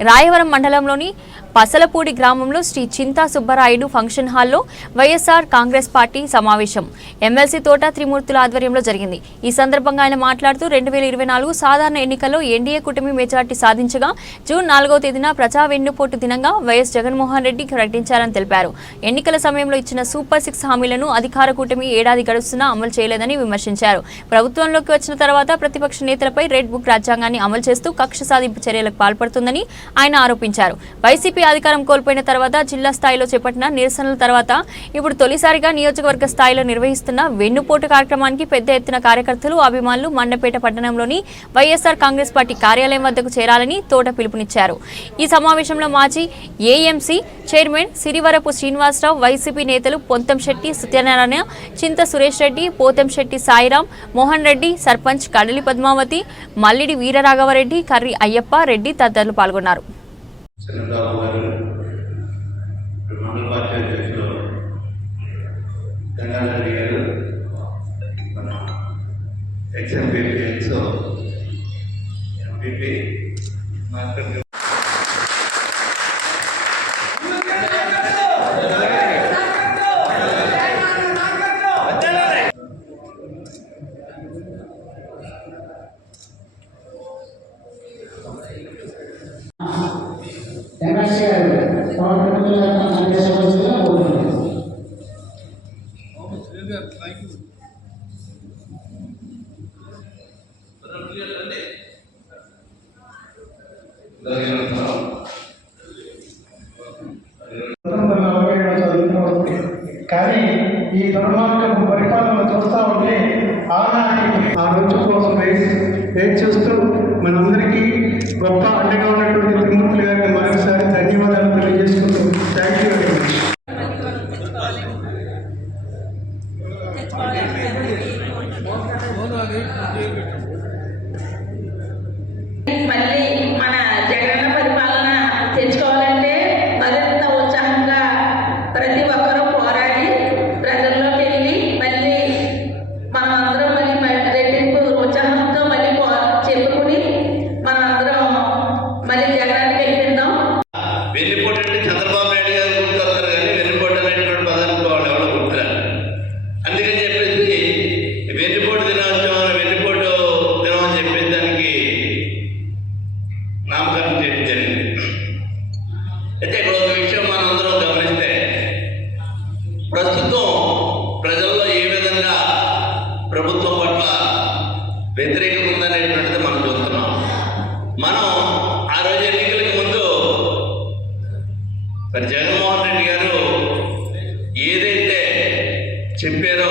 రాయవరం మండలంలోని పసలపూడి గ్రామంలో శ్రీ చింతా సుబ్బరాయుడు ఫంక్షన్ హాల్లో వైఎస్ఆర్ కాంగ్రెస్ పార్టీ సమావేశం. ఎమ్మెల్సీ తోట త్రిమూర్తుల ఆధ్వర్యంలో జరిగింది. ఈ సందర్భంగా ఆయన మాట్లాడుతూ రెండు వేల ఇరవై నాలుగు సాధారణ ఎన్నికల్లో ఎన్డీఏ కూటమి మెజార్టీ సాధించగా జూన్ నాలుగో తేదీన ప్రజా వెన్నుపోటు దినంగా వైఎస్ జగన్మోహన్ రెడ్డి ప్రకటించారని తెలిపారు. ఎన్నికల సమయంలో ఇచ్చిన సూపర్ సిక్స్ హామీలను అధికార కూటమి ఏడాది గడుస్తున్నా అమలు చేయలేదని విమర్శించారు. ప్రభుత్వంలోకి వచ్చిన తర్వాత ప్రతిపక్ష నేతలపై రెడ్ బుక్ రాజ్యాంగాన్ని అమలు చేస్తూ కక్ష సాధింపు చర్యలకు పాల్పడుతుందని ఆయన ఆరోపించారు. వైసీపీ అధికారం కోల్పోయిన తర్వాత జిల్లా స్థాయిలో చేపట్టిన నిరసనల తర్వాత ఇప్పుడు తొలిసారిగా నియోజకవర్గ స్థాయిలో నిర్వహిస్తున్న వెన్నుపోటు కార్యక్రమానికి పెద్ద ఎత్తున కార్యకర్తలు అభిమానులు మండపేట పట్టణంలోని వైఎస్ఆర్ కాంగ్రెస్ పార్టీ కార్యాలయం వద్దకు చేరాలని తోట పిలుపునిచ్చారు. ఈ సమావేశంలో మాజీ AMC chairman Sirivarapu Srinivasarao YCP నేతలు పొంతంశెట్టి సత్యనారాయణ చింత సురేష్ రెడ్డి పోతంశెట్టి సాయిరాం మోహన్ రెడ్డి సర్పంచ్ కడలి పద్మావతి మల్లిడి వీరరాఘవరెడ్డి కర్రి అయ్యప్ప రెడ్డి తదితరులు పాల్గొన్నారు. చంద్రబాబు గారు మండల పార్టీ అధ్యక్షులు గంగాధర్ గారు మన ఎక్స్ఎంపీ సో ఎంపీపీ మాస్టర్ కానీ ఈ దుర్మార్గపు పరిపాలన చూస్తూ ఉంటే ఆనాటి ఆ రోజు కోసం వేచి వెయిట్ చేస్తూ మనందరికీ గొప్ప అండగా ఉన్నటువంటి వ్యతిరేకం ఉందనేటువంటిది మనం చూస్తున్నాం. మనం ఆ రోజు ఎన్నికలకు ముందు మరి జగన్మోహన్ రెడ్డి గారు ఏదైతే చెప్పారో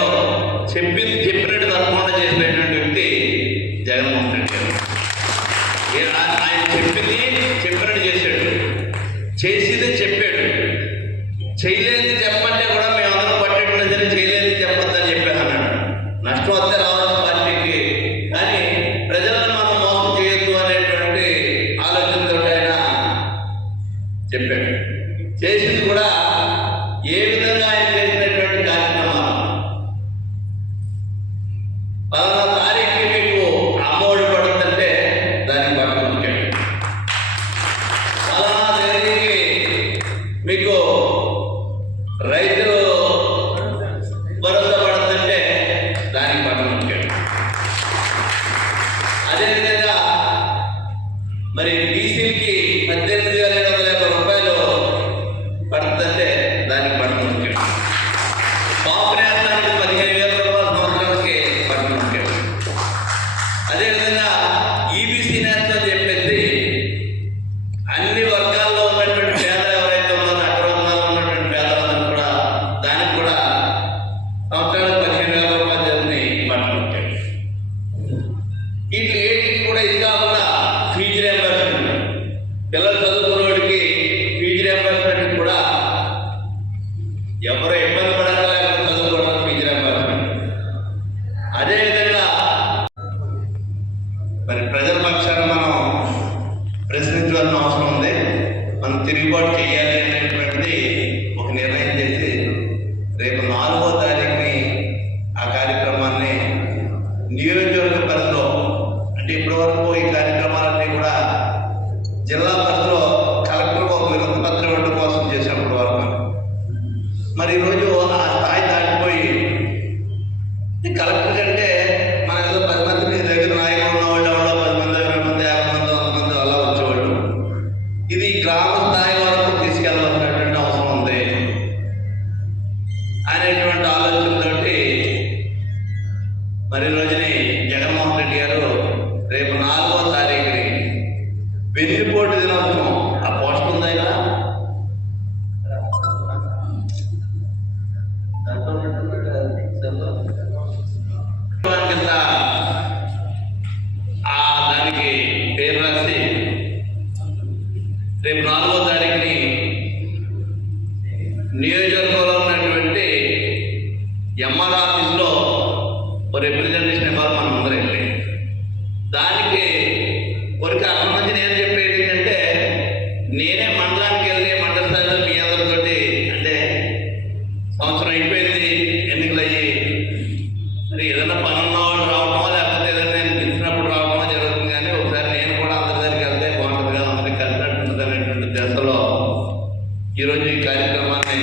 చెప్పింది చెప్పినట్టు తప్పకుండా చేసినట్టు రైతు పిల్లలు చదువుకున్నవాడికి ఫీజు రియంబర్స్మెంట్ కూడా ఎవరు ఇబ్బంది పడలేక చదువుకోవడం ఫీజు రియంబర్స్మెంట్ అదేవిధంగా మరి ప్రజల పక్షాన మనం ప్రశ్నించవలసిన అవసరం ఉంది. మనం తిరుగుబాటు చేయాలి అనేటువంటిది ఒక నిర్ణయం చేసి రేపు నాలుగో తారీఖుని ఆ కార్యక్రమాన్ని నియోజకవర్గ పరిధిలో అంటే ఇప్పటివరకు ఈ కార్యక్రమాలన్నీ కూడా జిల్లా పరిధిలో కలెక్టర్ ఒక వినతిపత్రం ఇవ్వడం కోసం చేసినప్పుడు వారు మరి ఈరోజు ఆ స్థాయి దాటిపోయి కలెక్టర్ కంటే మన ఏదో పది మంది దగ్గర నాయకులు ఉన్నవాళ్ళు ఎవరో పది మంది ఇరవై మంది యాభై మంది వంద మంది అలా వచ్చేవాళ్ళు. ఇది గ్రామ స్థాయి వరకు తీసుకెళ్ళాల్సినటువంటి అవసరం ఉంది అనేటువంటి ఆలోచనతో మరి రోజుని జగన్మోహన్ రెడ్డి గారు రేపు నాలుగో తారీఖు ఎంఆర్ ఆఫీస్లో ఒక రిప్రజెంటేషన్ ఇవ్వాలి మనం అందరూ వెళ్ళి. దానికి కొరిక అక్కడ మంచి నేను చెప్పేది ఏంటంటే నేనే మండలానికి వెళ్ళి మండల స్థాయిలో మీ అందరితోటి అంటే సంవత్సరం అయిపోయింది ఎన్నికలు అయ్యి మరి ఏదైనా పని ఉన్నవాళ్ళు రావడమో లేకపోతే ఏదైనా నేను పిలిచినప్పుడు రావడమో జరుగుతుంది కానీ ఒకసారి నేను కూడా అందరి దగ్గరికి వెళ్తే బాగుంటుంది కదా అందరికి కలిసినట్టు అనేటువంటి దశలో ఈరోజు ఈ కార్యక్రమాన్ని